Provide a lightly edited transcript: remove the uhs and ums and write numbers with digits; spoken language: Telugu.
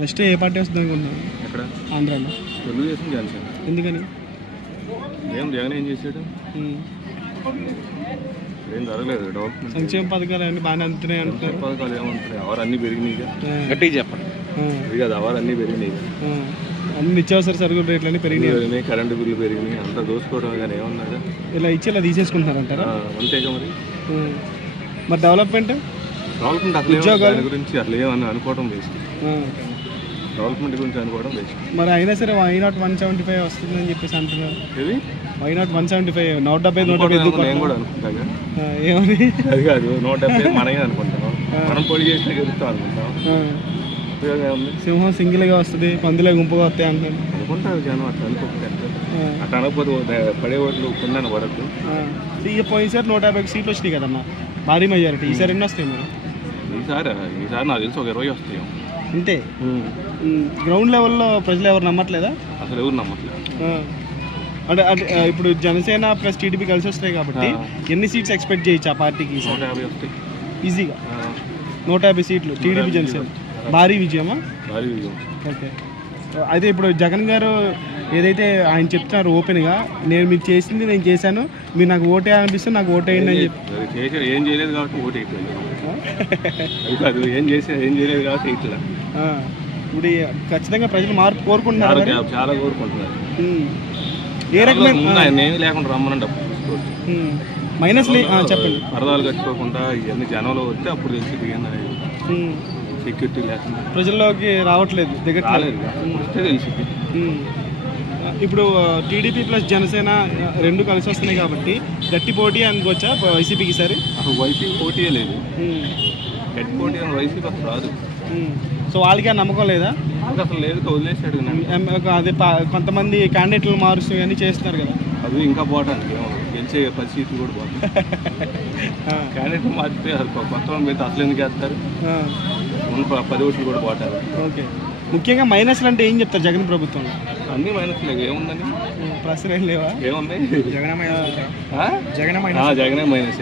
నెక్స్ట్ ఏ పార్టీ వస్తుంది అనుకుంటున్నారు? ఎక్కడ? ఆంధ్రాలో. తెలుగుదేశం, జనసేన. ఎందుకని? జగన్ ఏం చేశాడు? ఏం జరగలేదు. డెవలప్మెంట్ సంక్షేమ పథకాలు అన్నీ బాగానే అందుతున్నాయి అంటున్నారు. పథకాలు ఏమంటాయి? అవరు అన్నీ పెరిగినాయి. గట్టిగా చెప్పండి. ఇది కదా, అవరు అన్నీ పెరిగినాయి. అన్ని నిత్యావసర సరుకుల రేట్లు అన్నీ పెరిగినాయి. కరెంటు బిల్లు పెరిగినాయి. అంతా దోసుకోవడం కానీ ఏమన్నా ఇలా ఇచ్చి ఇలా తీసేసుకుంటున్నారంటారా? అంతేగా మరి. మరి డెవలప్మెంట్ అసలు దాని గురించి అసలు ఏమన్నా అనుకోవడం వేస్ట్. డెవలప్మెంట్ గురించి అనుకోవడం వేస్ట్. మరి అయినా సరే వైనాట్ 175 వస్తుందని చెప్పేసి అంటున్నారు. ఇది వైనాట్ 175 170 నేను కూడా అనుకుంటాగా. ఏమని? అది కాదు, 170 మనమే అనుకుంటాం. మనం పొడి చేసినా గెలుస్తాం అనుకుంటాం. సింహం సింగిల్గా వస్తుంది, పందులే గుంపుగా వస్తాయి అంటున్నాను. అనుకుంటారు జనం. అట్లా అనుకుంటే అట్లా అనకపోతే పడే ఓట్లు కొన్నాను పడద్దు. ఇక పోయినసారి 150 సీట్లు వచ్చినాయి కదమ్మా, భారీ మెజారిటీ. ఈసారి ఎన్ని వస్తాయి మరి? ఈసారి నాకు తెలిసి ఒక 20 వస్తాయి అంతే. గ్రౌండ్ లెవెల్లో ప్రజలు ఎవరు నమ్మట్లేదా? అసలు ఎవరు నమ్మట్లేదు. అంటే అంటే ఇప్పుడు జనసేన ప్లస్ టీడీపీ కలిసి వస్తాయి కాబట్టి ఎన్ని సీట్స్ ఎక్స్పెక్ట్ చేయొచ్చు ఆ పార్టీకి? 150 వస్తాయి ఈజీగా. 150 సీట్లు టీడీపీ జనసేన. భారీ విజయమా? భారీ విజయం. ఓకే. అయితే ఇప్పుడు జగన్ గారు ఏదైతే ఆయన చెప్తున్నారు ఓపెన్గా, నేను మీకు చేసింది నేను చేశాను, మీరు నాకు ఓటే అనిపిస్తే నాకు ఓటేయండి అని చెప్పి ఏం చేయలేదు కాబట్టి ఓటు అయిపోయింది. అది ఏం చేయలేదు కాబట్టి ఇట్లా. ఇప్పుడు ఖచ్చితంగా ప్రజలు మార్పు కోరుకుంటున్నారు, చాలా కోరుకుంటున్నారు. ఏ రకమైన ఏమి లేకుండా రమ్మనండి మైనస్ చెప్పండి. పరదాలు కట్టుకోకుండా ఇవన్నీ జనంలో వస్తే అప్పుడు తెలిసి దిగింది. సెక్యూరిటీ లేకుండా ప్రజల్లోకి రావట్లేదు, దిగట్లేదు. తెలిసింది. ఇప్పుడు టీడీపీ ప్లస్ జనసేన రెండు కలిసి వస్తున్నాయి కాబట్టి గట్టి పోటీ అనుకోవచ్చా వైసీపీకి? సరే, అసలు వైసీపీ పోటీయే లేదు. గట్టి పోటీ అని వైసీపీ అసలు రాదు. సో వాళ్ళకి ఆ నమ్మకం లేదా? అసలు లేదు, వదిలేసాడు. అదే కొంతమంది క్యాండిడేట్లు మారుస్తూ ఇవన్నీ చేస్తున్నారు కదా, అవి ఇంకా పోవటానికి గెలిచే పరిస్థితి కూడా పోతుంది. క్యాండిడేట్లు మార్చితే అసలు కొత్త మీద అసలు ఎందుకు వేస్తారు? 10 ఓట్లు కూడా పోతారు. ఓకే. ముఖ్యంగా మైనస్లు అంటే ఏం చెప్తారు జగన్ ప్రభుత్వం? అన్ని మైనస్ లేవు. ఏముందని ప్రశ్న ఏం లేవా? ఏముంది? జగనే మైనస్. జగనే మైనస్.